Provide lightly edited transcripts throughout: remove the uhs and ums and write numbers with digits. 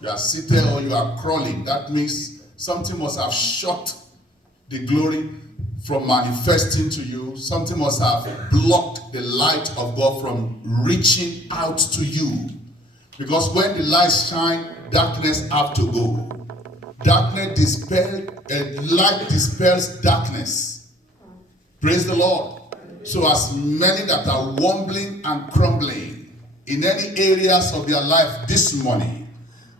You are seated or you are crawling. That means something must have shut the glory from manifesting to you. Something must have blocked the light of God from reaching out to you. Because when the light shines, darkness have to go. Darkness dispels, light dispels darkness. Praise the Lord. So as many that are wobbling and crumbling in any areas of their life this morning,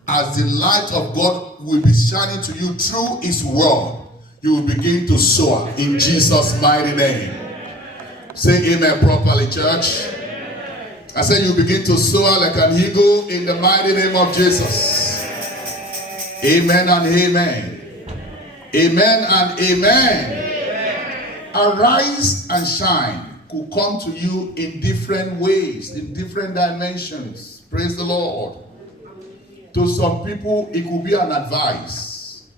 as the light of God will be shining to you through His word, you will begin to soar in Jesus' mighty name. Say amen properly, church. I said you begin to soar like an eagle in the mighty name of Jesus. Amen and amen. Amen and amen. Arise and shine could come to you in different ways, in different dimensions. Praise the Lord. To some people, it could be an advice.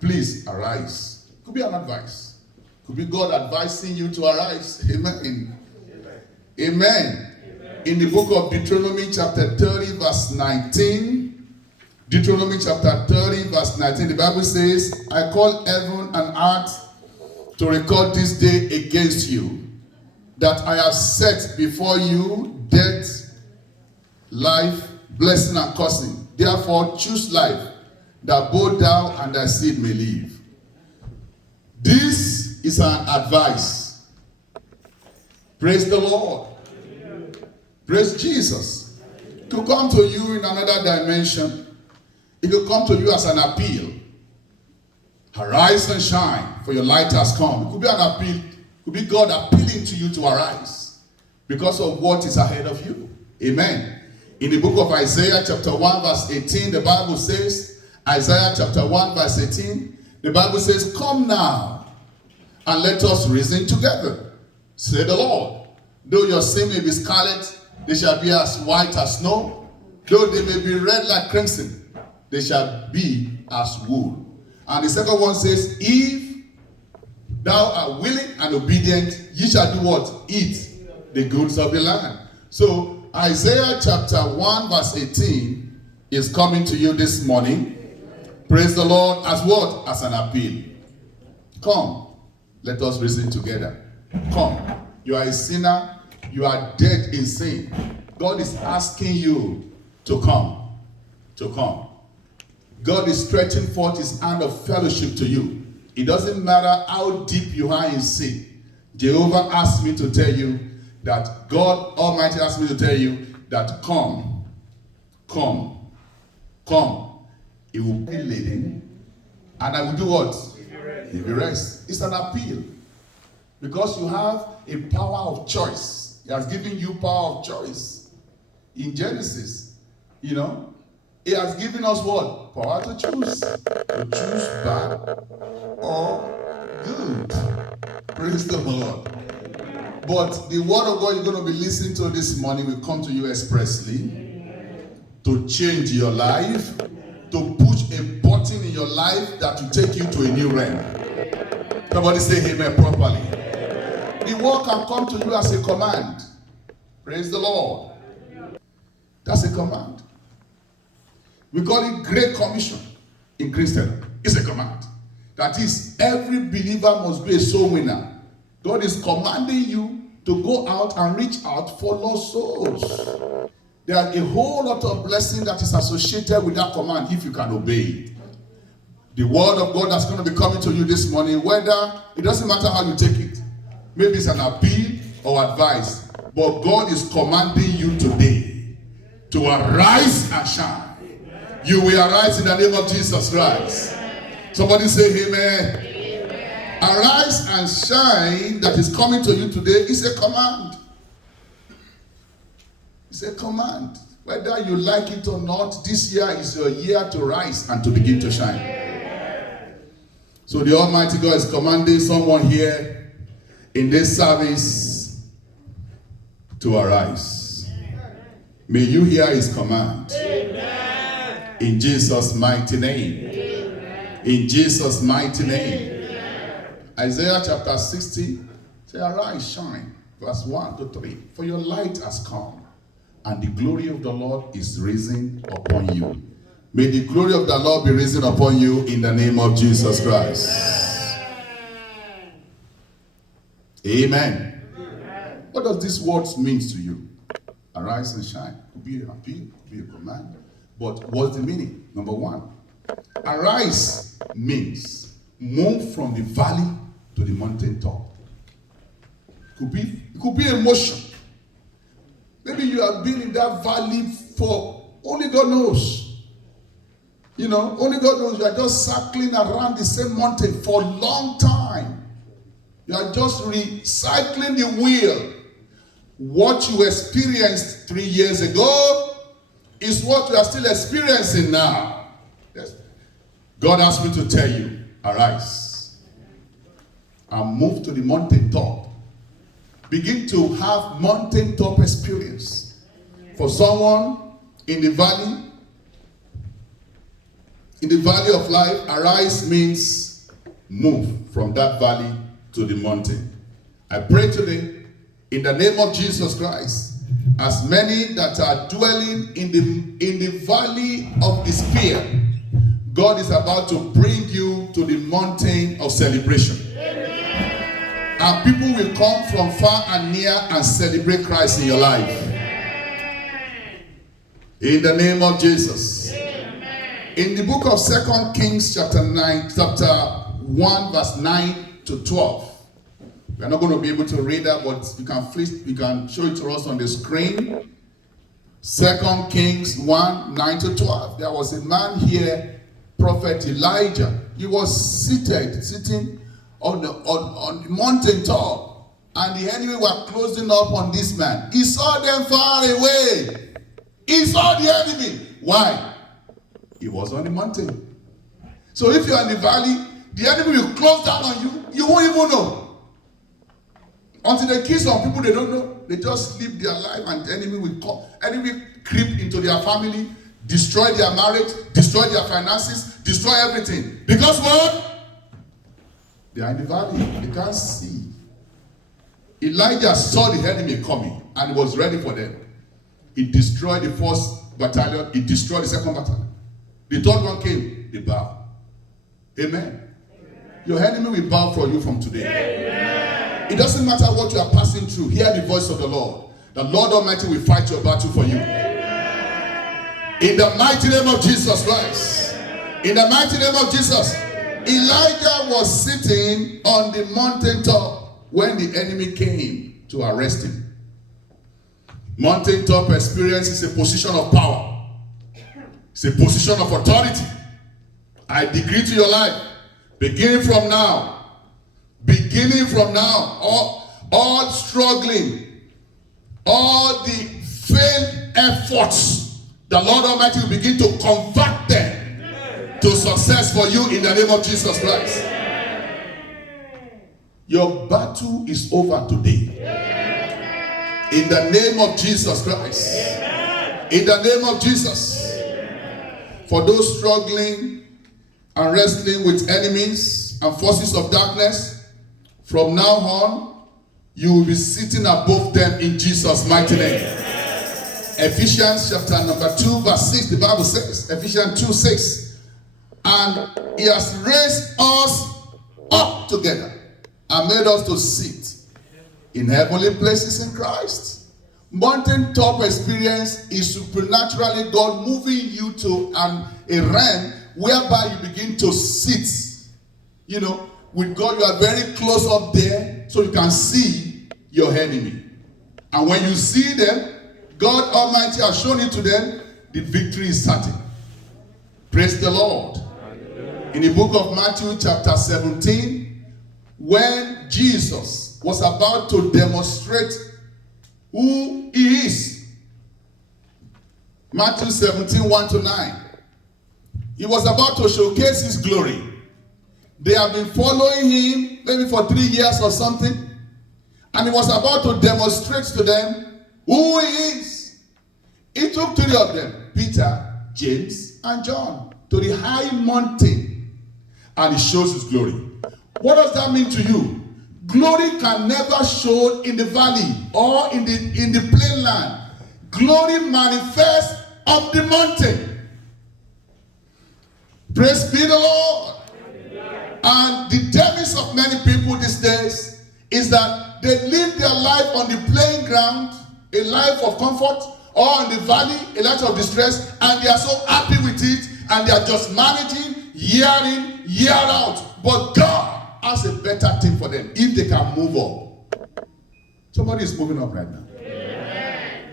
Please arise. It could be an advice. It could be God advising you to arise. Amen. Amen. In the book of Deuteronomy chapter 30 verse 19, Deuteronomy chapter 30 verse 19, the Bible says, I call heaven and earth to record this day against you, that I have set before you death, life, blessing and cursing. Therefore choose life, that both thou and thy seed may live. This is an advice. Praise the Lord. Praise Jesus. It could come to you in another dimension. It could come to you as an appeal. Arise and shine, for your light has come. It could be an appeal. It could be God appealing to you to arise because of what is ahead of you. Amen. In the book of Isaiah chapter 1 verse 18, the Bible says, Isaiah chapter 1 verse 18, the Bible says, come now and let us reason together, say the Lord. Though your sin may be scarlet, they shall be as white as snow. Though they may be red like crimson, they shall be as wool. And the second one says, if thou art willing and obedient, ye shall do what? Eat the goods of the land. So Isaiah chapter 1 verse 18 is coming to you this morning. Praise the Lord. As what? As an appeal. Come, let us reason together. Come. You are a sinner. You are dead in sin. God is asking you to come. To come. God is stretching forth His hand of fellowship to you. It doesn't matter how deep you are in sin. Jehovah asked me to tell you that God Almighty asked me to tell you that come, come, come. He will be leading, and I will do what? Give you rest. It's an appeal. Because you have a power of choice. He has given you power of choice. In Genesis, He has given us what? Power to choose. To choose bad or good. Praise the Lord. But the word of God you're going to be listening to this morning will come to you expressly to change your life, to push a button in your life that will take you to a new realm. Somebody say amen properly. The word can come to you as a command. Praise the Lord. That's a command. We call it Great Commission in Christendom. It's a command. That is, every believer must be a soul winner. God is commanding you to go out and reach out for lost souls. There are a whole lot of blessing that is associated with that command if you can obey it. The word of God that's going to be coming to you this morning, whether, it doesn't matter how you take it. Maybe it's an appeal or advice. But God is commanding you today to arise and shine. You will arise in the name of Jesus Christ. Somebody say amen. Arise and shine that is coming to you today is a command. It's a command. Whether you like it or not, this year is your year to rise and to begin to shine. So the Almighty God is commanding someone here in this service to arise. May you hear His command. Amen. In Jesus' mighty name. Amen. In Jesus' mighty name. Isaiah chapter 60, say, arise, shine, verse 1 to 3. For your light has come, and the glory of the Lord is risen upon you. May the glory of the Lord be risen upon you in the name of Jesus Christ. Amen. What does this word mean to you? Arise and shine. Could be an appeal, could be a command. But what's the meaning? Number one, arise means move from the valley to the mountain top. It could be emotion. Maybe you have been in that valley for only God knows. Only God knows. You are just circling around the same mountain for a long time. You are just recycling the wheel. What you experienced 3 years ago is what you are still experiencing now. Yes. God asked me to tell you, arise and move to the mountain top. Begin to have mountain top experience. For someone in the valley of life, arise means move from that valley to the mountain. I pray today, in the name of Jesus Christ, as many that are dwelling in the valley of despair, God is about to bring you to the mountain of celebration. Amen. And people will come from far and near and celebrate Christ in your life. Amen. In the name of Jesus. Amen. In the book of 2 Kings chapter 1 verse 9 to 12. We are not going to be able to read that, but you can show it to us on the screen. 2 Kings 1, 9 to 12. There was a man here, Prophet Elijah. He was sitting on the mountain top, and the enemy were closing up on this man. He saw them far away. He saw the enemy. Why? He was on the mountain. So if you are in the valley, the enemy will close down on you. You won't even know. Until they kill some people, they don't know. They just live their life, and the enemy will come. Enemy creep into their family, destroy their marriage, destroy their finances, destroy everything. Because what? They are in the valley. They can't see. Elijah saw the enemy coming and was ready for them. He destroyed the first battalion. He destroyed the second battalion. The third one came. They bowed. Amen. Your enemy will bow for you from today. Amen. It doesn't matter what you are passing through. Hear the voice of the Lord. The Lord Almighty will fight your battle for you. Amen. In the mighty name of Jesus Christ. In the mighty name of Jesus. Elijah was sitting on the mountaintop when the enemy came to arrest him. Mountaintop experience is a position of power. It's a position of authority. I decree to your life, beginning from now, all struggling, all the failed efforts, the Lord Almighty will begin to convert them to success for you in the name of Jesus Christ. Your battle is over today. In the name of Jesus Christ. In the name of Jesus. For those struggling and wrestling with enemies and forces of darkness, from now on, you will be sitting above them in Jesus' mighty name. Ephesians chapter number 2 verse 6, the Bible says, Ephesians 2:6, and he has raised us up together and made us to sit in heavenly places in Christ. Mountaintop experience is supernaturally God moving you to a realm whereby you begin to sit, with God. You are very close up there, so you can see your enemy. And when you see them, God Almighty has shown it to them, the victory is certain. Praise the Lord. In the book of Matthew chapter 17, when Jesus was about to demonstrate who he is, Matthew 17, 1 to 9, he was about to showcase his glory. They have been following him maybe for 3 years or something. And he was about to demonstrate to them who he is. He took 3 of them, Peter, James, and John, to the high mountain. And he shows his glory. What does that mean to you? Glory can never show in the valley or in the plain land. glory manifest on the mountain. Praise be the Lord. And the demise of many people these days is that they live their life on the playing ground, a life of comfort, or in the valley, a life of distress, and they are so happy with it, and they are just managing year in, year out. But God has a better thing for them if they can move up. Somebody is moving up right now. Amen.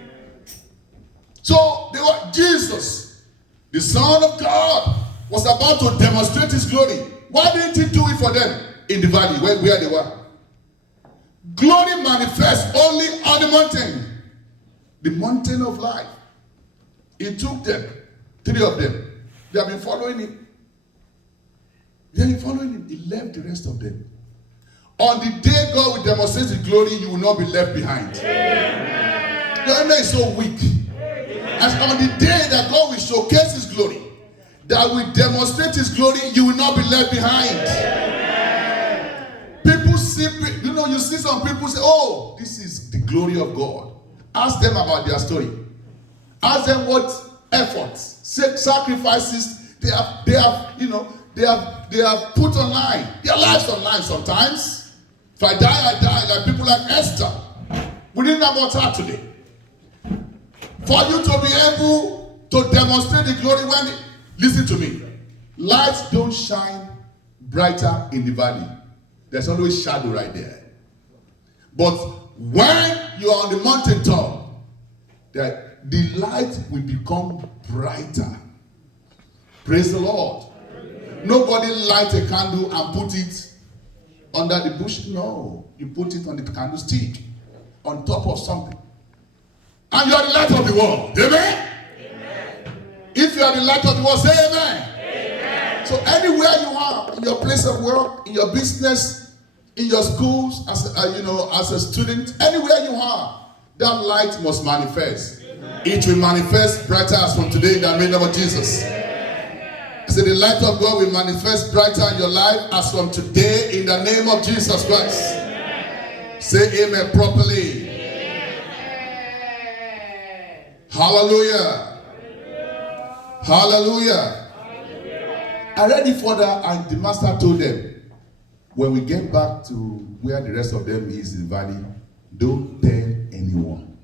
So Jesus, the Son of God, was about to demonstrate his glory. Why didn't he do it for them in the valley where they were? Glory manifests only on the mountain. The mountain of life. He took them, 3 of them. They have been following him. He left the rest of them. On the day God will demonstrate his glory, you will not be left behind. Amen. Your amen is so weak. Amen. And on the day that God will showcase his glory, that will demonstrate his glory, you will not be left behind. Amen. People see, you see some people say, oh, this is the glory of God. Ask them about their story. Ask them what efforts, sacrifices they have put online. Their lives online sometimes. If I die, I die, like people like Esther. We didn't know about her today. For you to be able to demonstrate the glory listen to me. Lights don't shine brighter in the valley. There's always shadow right there. But when you are on the mountaintop, the light will become brighter. Praise the Lord. Nobody light a candle and put it under the bush. No. You put it on the candlestick, on top of something. And you are the light of the world. Amen? Amen. If you are the light of the world, say amen. Amen. So anywhere you are, in your place of work, in your business, in your schools, as a student, anywhere you are, that light must manifest. Amen. It will manifest brighter as from today in the name of Jesus. So the light of God will manifest brighter in your life as from today in the name of Jesus Christ. Amen. Say amen properly. Amen. Hallelujah. Hallelujah. Hallelujah. Hallelujah. I read it further, and the master told them, when we get back to where the rest of them is in the valley, don't tell anyone.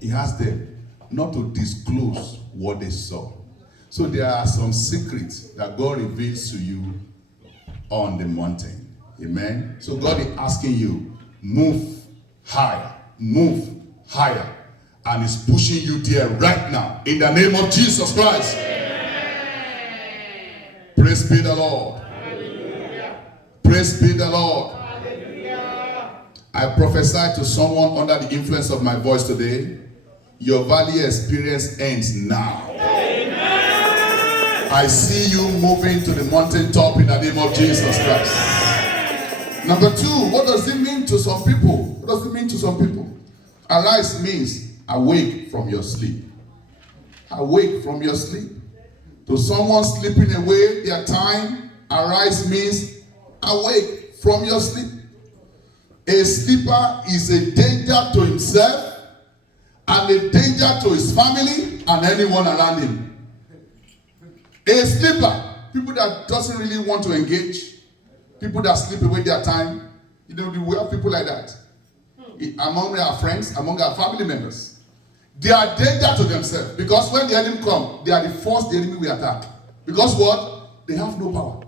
He asked them not to disclose what they saw. So there are some secrets that God reveals to you on the mountain. Amen. So God is asking you, move higher, and is pushing you there right now in the name of Jesus Christ. Amen. Praise be the Lord. Hallelujah. Praise be the Lord. Hallelujah. I prophesy to someone under the influence of my voice today, your valley experience ends now. I see you moving to the mountaintop in the name of Jesus Christ. Number 2, what does it mean to some people? What does it mean to some people? Arise means awake from your sleep. Awake from your sleep. To someone sleeping away their time, arise means awake from your sleep. A sleeper is a danger to himself and a danger to his family and anyone around him. A sleeper, people that doesn't really want to engage, people that sleep away their time, we have people like that. Among our friends, among our family members. They are danger to themselves because when the enemy comes, they are the first the enemy will attack. Because what? They have no power.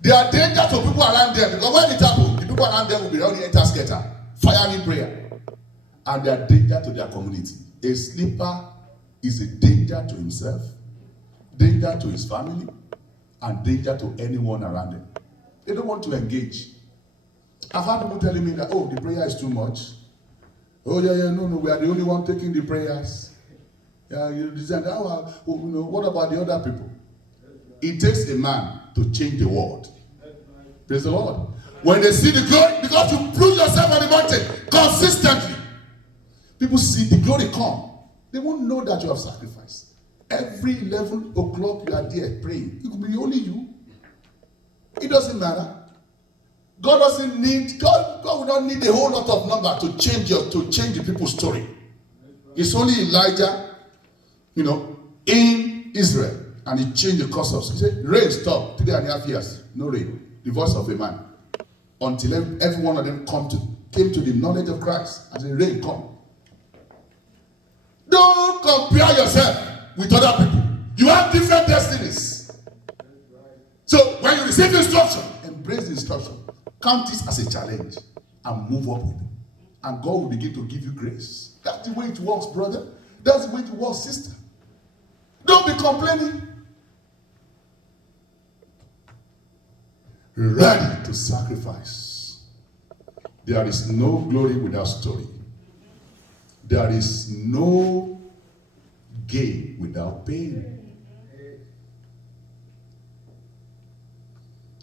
They are danger to people around them because when it happens, the people around them will be running enter-skater, firing prayer. And they are danger to their community. A sleeper is a danger to himself, danger to his family, and danger to anyone around him. They don't want to engage. I've had people telling me that, oh, the prayer is too much. Oh, no, we are the only one taking the prayers. Yeah, what about the other people? It takes a man to change the world. Praise the Lord. When they see the glory, because you prove yourself on the mountain consistently, people see the glory come. They won't know that you have sacrificed. Every 11 o'clock you are there praying. It could be only you. It doesn't matter. God will not need a whole lot of number to change the people's story. It's only Elijah, in Israel, and he changed the course of. He said, rain stopped 3.5 years, no rain. The voice of a man, until every one of them came to the knowledge of Christ, and the rain come. Don't compare yourself with other people. You have different destinies. So when you receive instruction, embrace the instruction. Count it as a challenge and move up with it. And God will begin to give you grace. That's the way it works, brother. That's the way it works, sister. Don't be complaining. Ready to sacrifice. There is no glory without story. There is no gain without pain.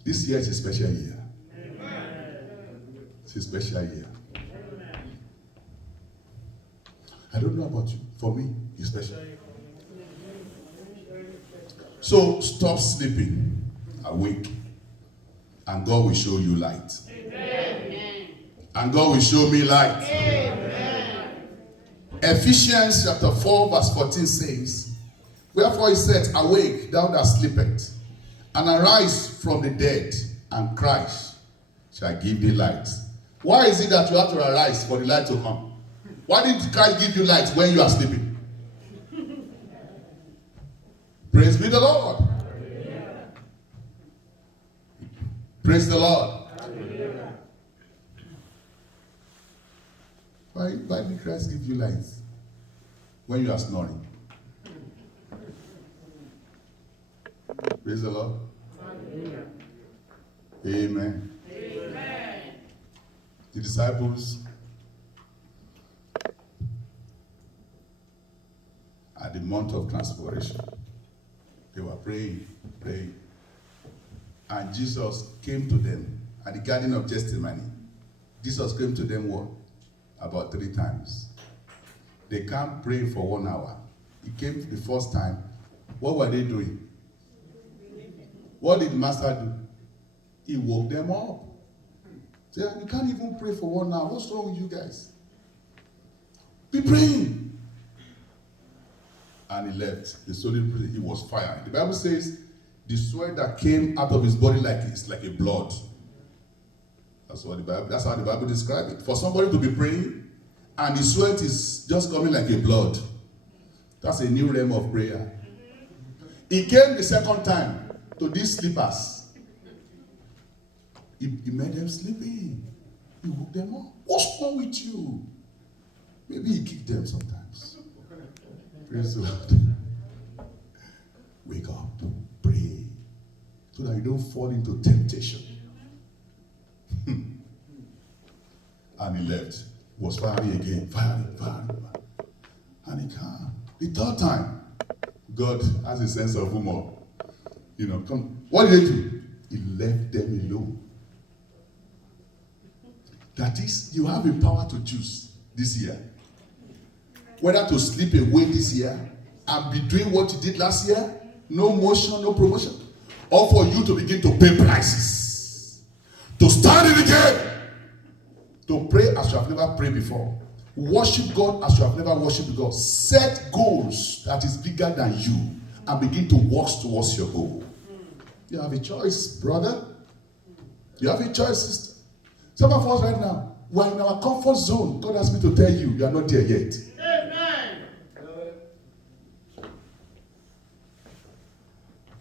This year is a special year. It's a special year. I don't know about you. For me, it's special. So stop sleeping. Awake. And God will show you light. Amen. And God will show me light. Amen. Ephesians chapter 4 verse 14 says, wherefore he said, awake, thou that sleepest, and arise from the dead, and Christ shall give thee light. Why is it that you have to arise for the light to come? Why didn't Christ give you light when you are sleeping? Praise be the Lord. Praise the Lord. Why did Christ give you light when you are snoring? Praise the Lord. Amen. Amen. The disciples at the Mount of Transfiguration, they were praying. And Jesus came to them at the Garden of Gethsemane. Jesus came to them what? About 3 times. They can't pray for 1 hour. He came the first time. What were they doing? What did the Master do? He woke them up. Say, you can't even pray for 1 hour. What's wrong with you guys? Be praying. And he left. The solid prayer, he was firing. The Bible says the sweat that came out of his body like a blood. That's how the Bible describes it. For somebody to be praying and the sweat is just coming like a blood. That's a new realm of prayer. He came the second time to these sleepers. He made them sleeping. He woke them up. What's wrong with you? Maybe he kicked them sometimes. Praise the Lord. Wake up. Pray. So that you don't fall into temptation. And he left. Was firing again. Firing. And he came. The third time, God has a sense of humor. Come. What did he do? He left them alone. That is, you have a power to choose this year. Whether to sleep away this year and be doing what you did last year, no motion, no promotion, or for you to begin to pay prices, to stand in the gate, to pray as you have never prayed before, worship God as you have never worshipped God, set goals that is bigger than you, and begin to work towards your goal. You have a choice, brother. You have a choice, sister. Some of us right now, we're in our comfort zone. God asked me to tell you, you are not there yet. Amen.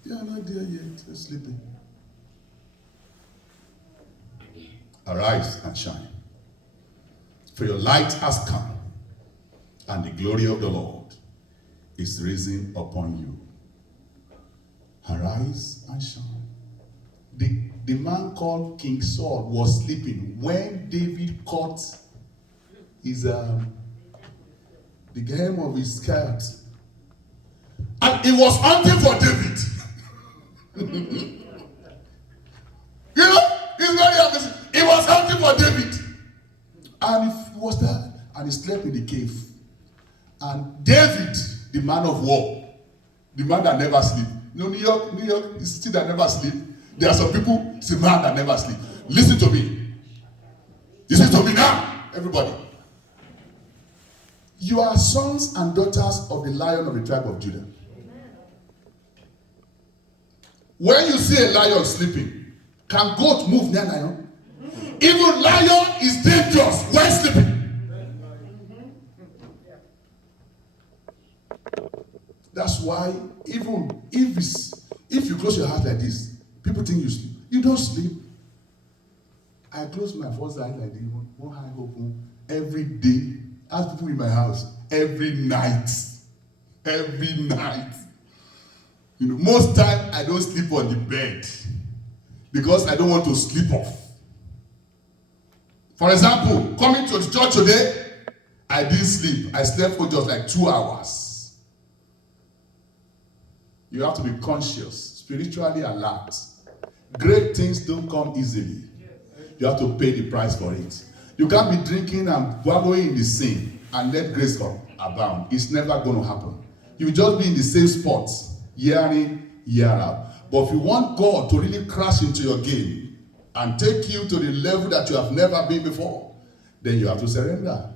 You are not there yet. You're sleeping. Arise and shine. For your light has come, and the glory of the Lord is risen upon you. Arise and shine. The man called King Saul was sleeping when David caught his the hem of his skirt, and he was hunting for David. He's very amazing. He was hunting for David, and he was there, and he slept in the cave. And David, the man of war, the man that never sleeps. New York is a city that never sleeps. There are some people, it's a man that never sleeps. Listen to me. Listen to me now, everybody. You are sons and daughters of the Lion of the tribe of Judah. When you see a lion sleeping, can goat move near lion? Even lion is dangerous when sleeping. That's why even if you close your heart like this, people think you sleep. You don't sleep. I close my first eye like this, one eye open every day. Ask people in my house every night. Every night. You know, most time I don't sleep on the bed because I don't want to sleep off. For example, coming to the church today, I didn't sleep. I slept for just like 2 hours. You have to be conscious, spiritually alert. Great things don't come easily. You have to pay the price for it. You can't be drinking and wallowing in the sin and let grace come abound. It's never going to happen. You will just be in the same spot, year in, year out. But if you want God to really crash into your game and take you to the level that you have never been before, then you have to surrender.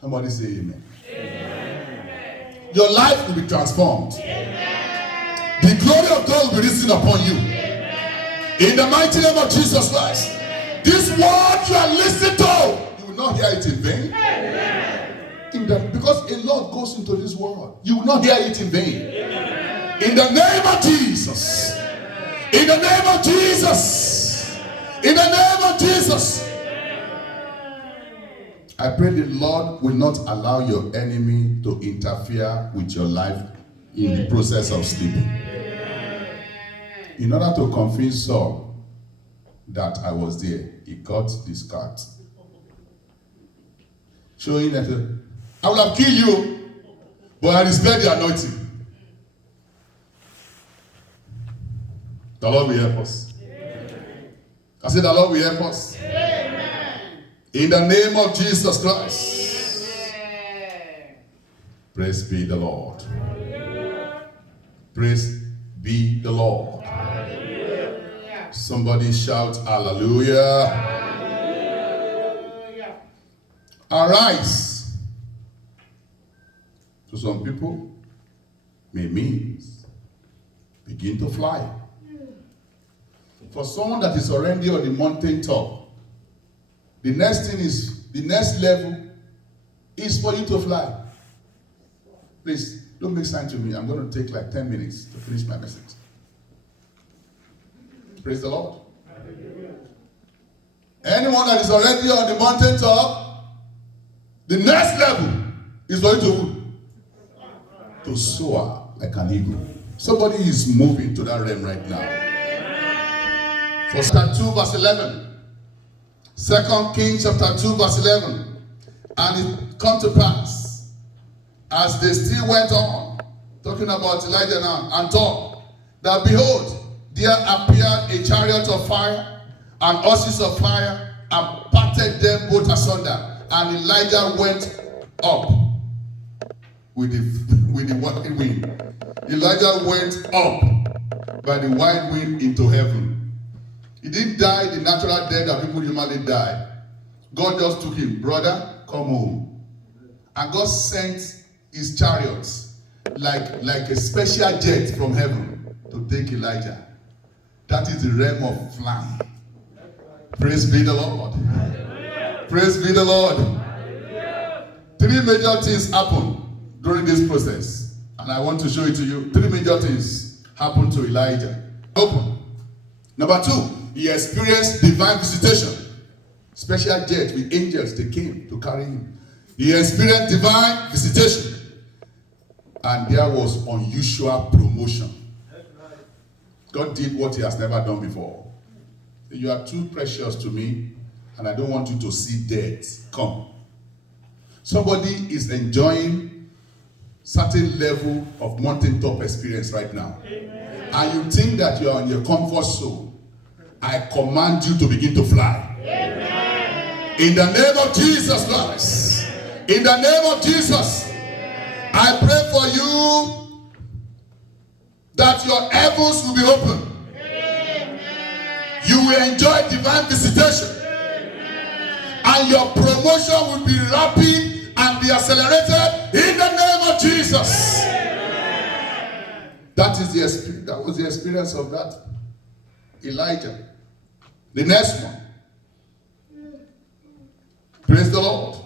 Somebody say amen. Amen. Your life will be transformed. Amen. The glory of God will be risen upon you. Amen. In the mighty name of Jesus Christ. Amen. This word you are listening to, you will not hear it in vain. Amen. Because a lot goes into this world. You will not hear it in vain. Amen. In the name of Jesus. Amen. In the name of Jesus. Amen. In the name of Jesus. I pray the Lord will not allow your enemy to interfere with your life in the process of sleeping. In order to convince Saul that I was there, he cut this cart, showing that I will have killed you, but I respect the anointing. The Lord will help us. I said the Lord will help us. In the name of Jesus Christ. Amen. Praise be the Lord. Hallelujah. Praise be the Lord. Hallelujah. Somebody shout hallelujah. Hallelujah. Arise. To some people, may means begin to fly. For someone that is already on the mountain top, the next thing is, the next level is for you to fly. Please, don't make sign to me. I'm going to take like 10 minutes to finish my message. Praise the Lord. Hallelujah. Anyone that is already on the mountain top, the next level is for you to soar like an eagle. Somebody is moving to that realm right now. For chapter 2 verse 11. 2 Kings chapter 2 verse 11. And it come to pass, as they still went on, talking about Elijah now, and talk, that behold, there appeared a chariot of fire and horses of fire, and parted them both asunder. And Elijah went up with the wide wind. Elijah went up by the wide wind into heaven. He didn't die the natural death that people usually die. God just took him, brother, come home. And God sent his chariots like a special jet from heaven to take Elijah. That is the realm of flying. Praise be the Lord. Hallelujah. Praise be the Lord. Hallelujah. 3 major things happen during this process. And I want to show it to you. 3 major things happened to Elijah. Open. Number 2. He experienced divine visitation. Special jet with angels, they came to carry him. He experienced divine visitation. And there was unusual promotion. God did what he has never done before. You are too precious to me, and I don't want you to see death come. Somebody is enjoying certain level of mountaintop experience right now. Amen. And you think that you are on your comfort zone. I command you to begin to fly. Amen. In the name of Jesus Christ. In the name of Jesus. I pray for you that your heavens will be open. You will enjoy divine visitation. And your promotion will be rapid and be accelerated in the name of Jesus. That is the experience. That was the experience of that Elijah. The next one. Praise the Lord.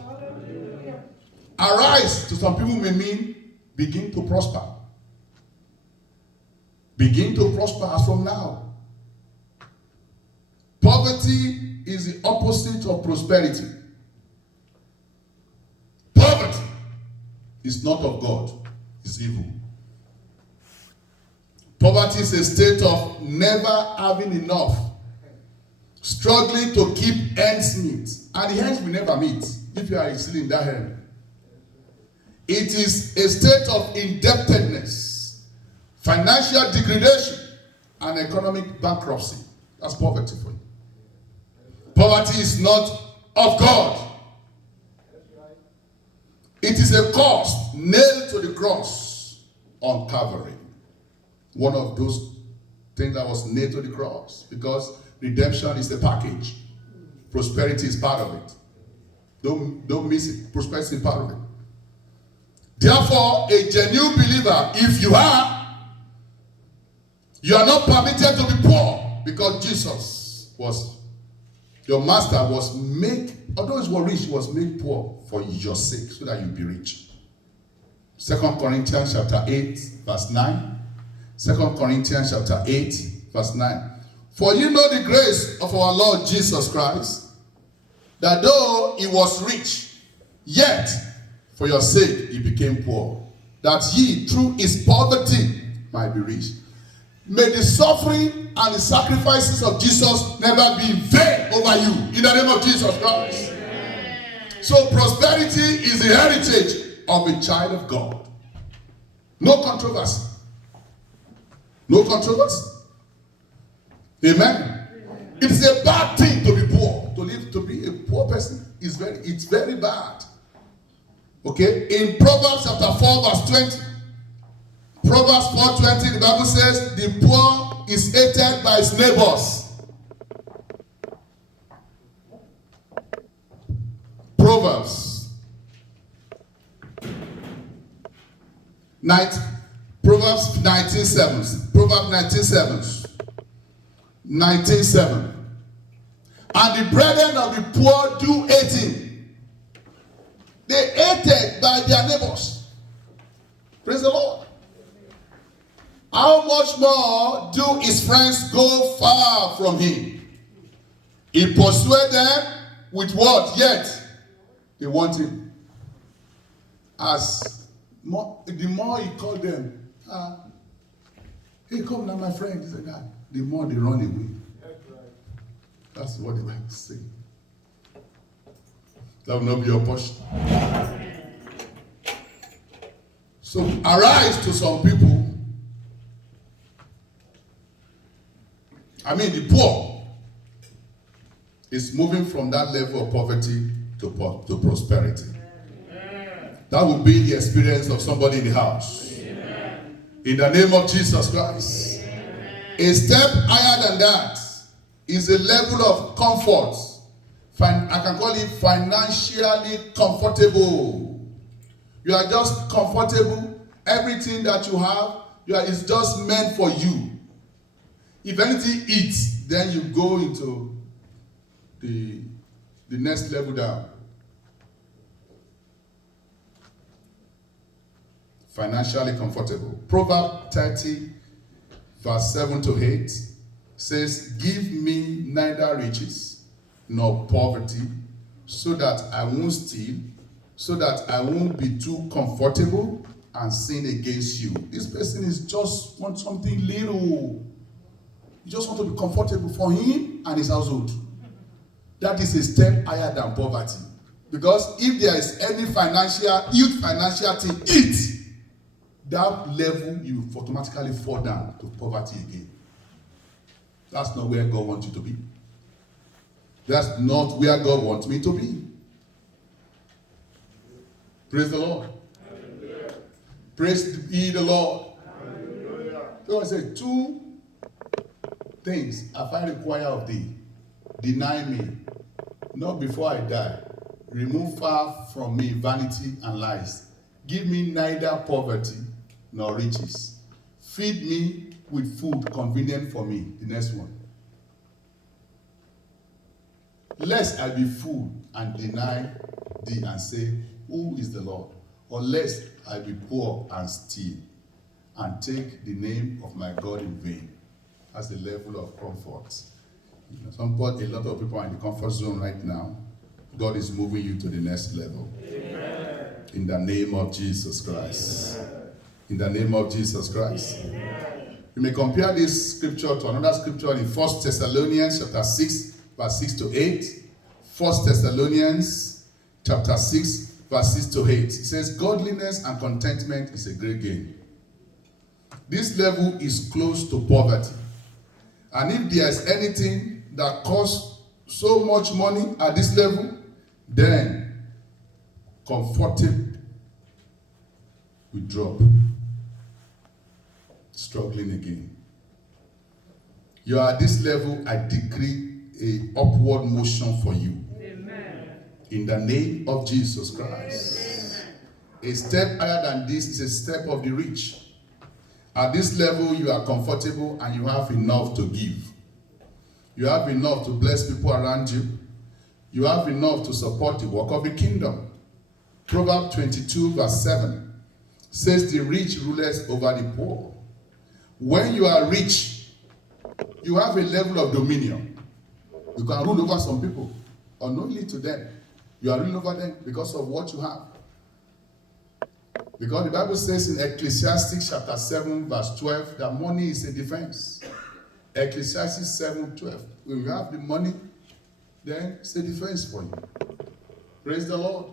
Arise, to some people may mean begin to prosper. Begin to prosper as from now. Poverty is the opposite of prosperity. Poverty is not of God, it's evil. Poverty is a state of never having enough, struggling to keep ends meet, and the ends will never meet if you are still in that hand. It is a state of indebtedness, financial degradation, and economic bankruptcy. That's poverty for you. Poverty is not of God. It is a cost nailed to the cross on Calvary. One of those things that was nailed to the cross, because redemption is the package. Prosperity is part of it. Don't miss it. Prosperity is part of it. Therefore, a genuine believer, if you are not permitted to be poor, because Jesus was, your master was made, although he was rich, he was made poor for your sake, so that you be rich. 2 Corinthians chapter 8, verse 9. 2 Corinthians chapter 8, verse 9. For you know the grace of our Lord Jesus Christ, that though he was rich, yet for your sake he became poor, that ye through his poverty might be rich. May the suffering and the sacrifices of Jesus never be in vain over you, in the name of Jesus Christ. Amen. So prosperity is the heritage of a child of God. No controversy. No controversy. Amen. It is a bad thing to be poor. To be a poor person it's very bad. Okay? In Proverbs chapter 4, verse 20. Proverbs 4:20, the Bible says, the poor is hated by his neighbors. Proverbs 19:7. Proverbs 19:7. And the brethren of the poor do hate him. They hated by their neighbors. Praise the Lord. How much more do his friends go far from him? He persuades them with what? Yet they want him. The more he called them, hey, come now, my friend. He said that. The more they run away. That's what the Bible says. That will not be your portion. So arise to some people. The poor is moving from that level of poverty to prosperity. That will be the experience of somebody in the house. In the name of Jesus Christ. A step higher than that is a level of comfort. I can call it financially comfortable. You are just comfortable. Everything that you have is just meant for you. If anything eats, then you go into the next level down. Financially comfortable. Proverbs 30, verse 7 to 8 says, give me neither riches nor poverty, so that I won't steal, so that I won't be too comfortable and sin against you. This person is just want something little. You just want to be comfortable for him and his household. That is a step higher than poverty. Because if there is any huge financial thing, that level you automatically fall down to poverty again. That's not where God wants you to be. That's not where God wants me to be. Praise the Lord. Hallelujah. Praise ye the Lord. Hallelujah. So I say things have I require of thee. Deny me, not before I die. Remove far from me vanity and lies. Give me neither poverty nor riches. Feed me with food convenient for me. The next one. Lest I be full and deny thee and say, who is the Lord? Or lest I be poor and steal and take the name of my God in vain. That's the level of comfort. A lot of people are in the comfort zone right now. God is moving you to the next level. Amen. In the name of Jesus Christ. Amen. In the name of Jesus Christ. Amen. You may compare this scripture to another scripture in 1 Thessalonians chapter 6, verse 6 to 8. 1 Thessalonians chapter 6, verse 6 to 8. It says, godliness and contentment is a great gain. This level is close to poverty. And if there is anything that costs so much money at this level, then comfortable will drop. Struggling again. You are at this level, I decree a upward motion for you. Amen. In the name of Jesus Christ. Amen. A step higher than this is a step of the rich. At this level, you are comfortable and you have enough to give. You have enough to bless people around you. You have enough to support the work of the kingdom. Proverbs 22 verse 7 says the rich ruleth over the poor. When you are rich, you have a level of dominion. You can rule over some people, unknowingly to them. You are ruling over them because of what you have. Because the Bible says in Ecclesiastes chapter 7 verse 12 that money is a defense. Ecclesiastes 7:12. When you have the money, then it's a defense for you. Praise the Lord.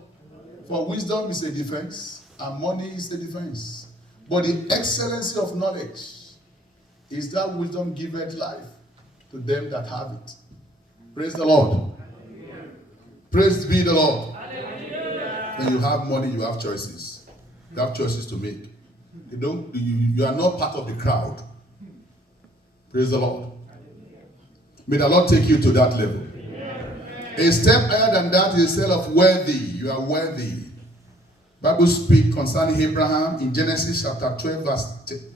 For wisdom is a defense, and money is a defense. But the excellency of knowledge is that wisdom giveth life to them that have it. Praise the Lord. Hallelujah. Praise be the Lord. Hallelujah. When you have money, you have choices. You have choices to make. You are not part of the crowd. Praise the Lord. May the Lord take you to that level. Amen. A step higher than that is a cell of worthy. You are worthy. Bible speak concerning Abraham in Genesis chapter 12 verse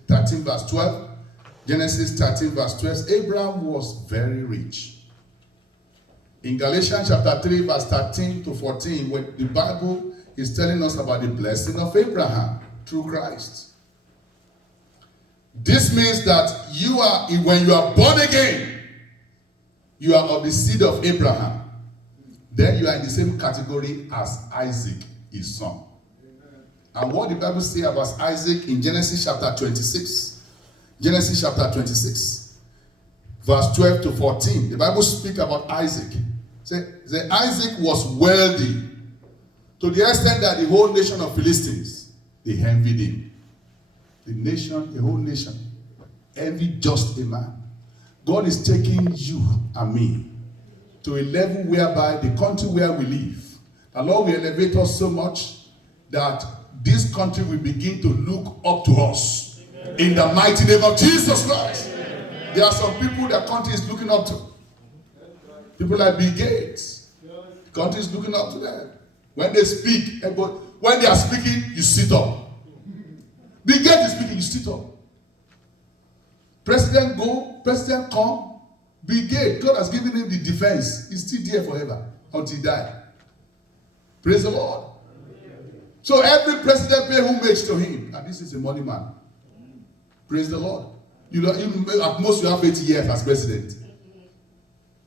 13 verse 12. Genesis 13 verse 12. Abraham was very rich. In Galatians chapter 3 verse 13 to 14, when the Bible is telling us about the blessing of Abraham through Christ. This means that when you are born again, you are of the seed of Abraham. Then you are in the same category as Isaac, his son. Amen. And what the Bible says about Isaac in Genesis chapter 26. Genesis chapter 26, verse 12 to 14. The Bible speaks about Isaac. Say Isaac was wealthy to the extent that the whole nation of Philistines, they envied him. The whole nation, envied just a man. God is taking you and me to a level whereby the country where we live, the Lord will elevate us so much that this country will begin to look up to us. Amen. In the mighty name of Jesus Christ. Amen. There are some people that country is looking up to. People like Bill Gates. The country is looking up to them. When they speak, when they are speaking, you sit up. Bill Gates is speaking, you sit up. President go, president come. Bill Gates, God has given him the defense. He's still there forever until he dies. Praise the Lord. So every president pay homage to him. And this is a money man. Praise the Lord. At most you have 80 years as president.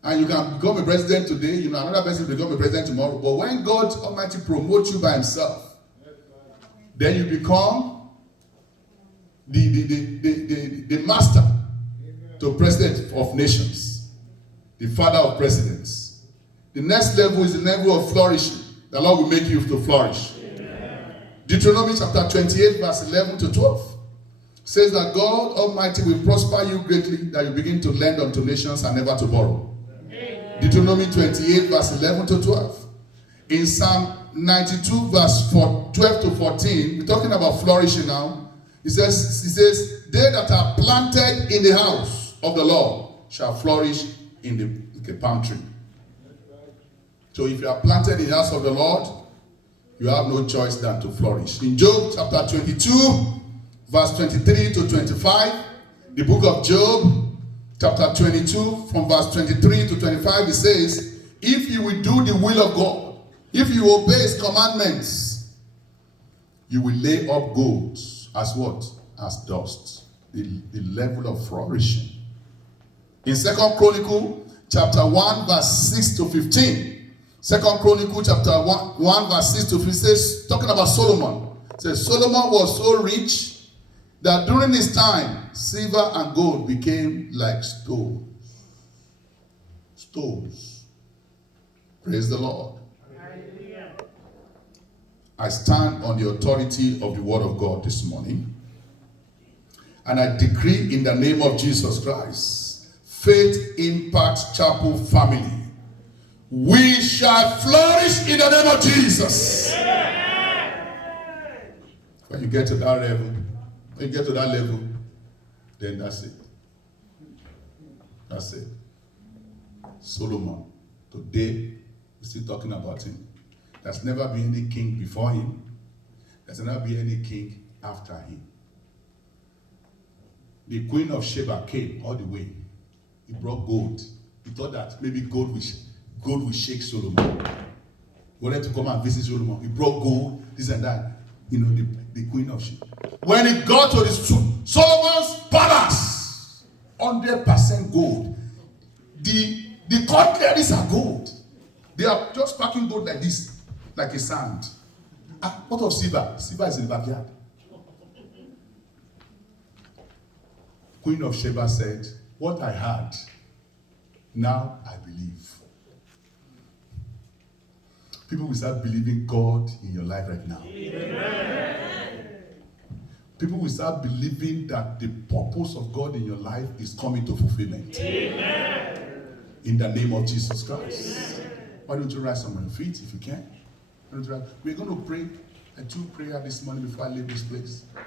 And you can become a president today, another person will become a president tomorrow. But when God Almighty promotes you by himself, then you become the master to president of nations, the father of presidents. The next level is the level of flourishing. The Lord will make you to flourish. Amen. Deuteronomy chapter 28 verse 11 to 12 says that God Almighty will prosper you greatly, that you begin to lend unto nations and never to borrow. Amen. Deuteronomy 28 verse 11 to 12. In Psalm 92 verse 12 to 14, we're talking about flourishing now. He says, they that are planted in the house of the Lord shall flourish in the palm tree. So if you are planted in the house of the Lord, you have no choice than to flourish. In Job chapter 22, verse 23 to 25, the book of Job, chapter 22, from verse 23 to 25, it says, if you will do the will of God, if you obey his commandments, you will lay up gold as what? As dust. The level of flourishing. In 2 Chronicle, chapter 1, verse 6 to 15. 2 Chronicle, chapter 1, verse 6 to 15, says, talking about Solomon. It says, Solomon was so rich that during his time, silver and gold became like stones. Stones. Praise the Lord. I stand on the authority of the word of God this morning, and I decree in the name of Jesus Christ, Faith Impact Chapel family, we shall flourish in the name of Jesus. When you get to that level, then that's it. That's it. Solomon, today we're still talking about him. There's never been any king before him. There's never been any king after him. The Queen of Sheba came all the way. He brought gold. He thought that maybe gold will shake Solomon. He wanted to come and visit Solomon. He brought gold, this and that. You know, the Queen of Sheba. When he got to Solomon's palace, 100% gold. The cutleries are gold. They are just packing gold like this. Like a sand. What of silver? Silver is in the backyard. Queen of Sheba said, what I had, now I believe. People will start believing God in your life right now. Amen. People will start believing that the purpose of God in your life is coming to fulfillment. Amen. In the name of Jesus Christ. Amen. Why don't you rise on your feet if you can? We're going to pray a two prayer this morning before I leave this place.